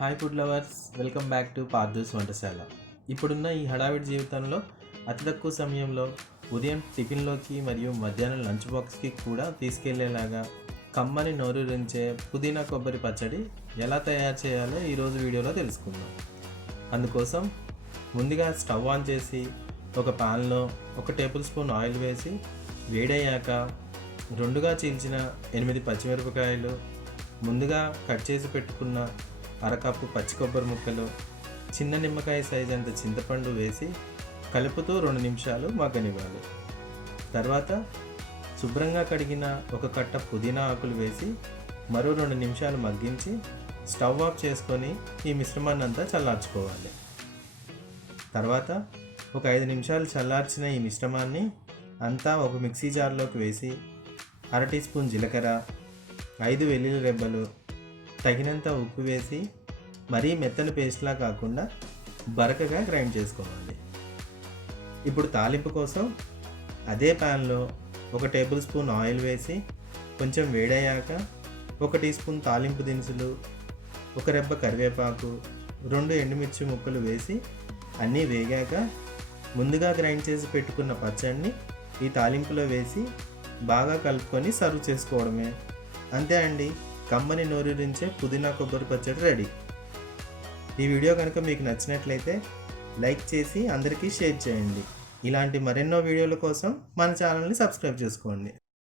Hi food lovers, welcome back to పార్థూస్ వంటశాల. ఇప్పుడున్న ఈ హడావిడి జీవితంలో అతి తక్కువ సమయంలో ఉదయం టిఫిన్లోకి మరియు మధ్యాహ్నం లంచ్ బాక్స్కి కూడా తీసుకెళ్లేలాగా కమ్మని నోరూరించే పుదీనా కొబ్బరి పచ్చడి ఎలా తయారు చేయాలో ఈరోజు వీడియోలో తెలుసుకుందాం. అందుకోసం ముందుగా స్టవ్ ఆన్ చేసి ఒక పాన్లో 1 టేబుల్ స్పూన్ ఆయిల్ వేసి వేడయ్యాక రెండుగా చీల్చిన 8 పచ్చిమిరపకాయలు, ముందుగా కట్ చేసి పెట్టుకున్న అరకప్పు పచ్చి కొబ్బరి ముక్కలు, చిన్న నిమ్మకాయ సైజ్ అంత చింతపండు వేసి కలుపుతూ 2 నిమిషాలు మగ్గనివ్వాలి. తర్వాత శుభ్రంగా కడిగిన ఒక కట్ట పుదీనా ఆకులు వేసి మరో 2 నిమిషాలు మగ్గించి స్టవ్ ఆఫ్ చేసుకొని ఈ మిశ్రమాన్ని అంతా చల్లార్చుకోవాలి. తర్వాత ఒక 5 నిమిషాలు చల్లార్చిన ఈ మిశ్రమాన్ని అంతా ఒక మిక్సీ జార్లోకి వేసి 1/2 టీ స్పూన్ జీలకర్ర, 5 వెల్లుల్లి రెబ్బలు, తగినంత ఉప్పు వేసి మరీ మెత్తని పేస్ట్లా కాకుండా బరకగా గ్రైండ్ చేసుకోవాలి. ఇప్పుడు తాలింపు కోసం అదే ప్యాన్లో 1 టేబుల్ స్పూన్ ఆయిల్ వేసి కొంచెం వేడయ్యాక 1 టీ స్పూన్ తాలింపు దినుసులు, 1 రెబ్బ కరివేపాకు, 2 ఎండుమిర్చి ముక్కలు వేసి అన్నీ వేగాక ముందుగా గ్రైండ్ చేసి పెట్టుకున్న పచ్చడిని ఈ తాలింపులో వేసి బాగా కలుపుకొని సర్వ్ చేసుకోవడమే. అంతే అండి, కమ్మని నోరూరించే పుదీనా కొబ్బరి పచ్చడి రెడీ. ఈ వీడియో కనుక మీకు నచ్చినట్లయితే లైక్ చేసి అందరికీ షేర్ చేయండి. ఇలాంటి మరెన్నో వీడియోల కోసం మన ఛానల్ని సబ్స్క్రైబ్ చేసుకోండి.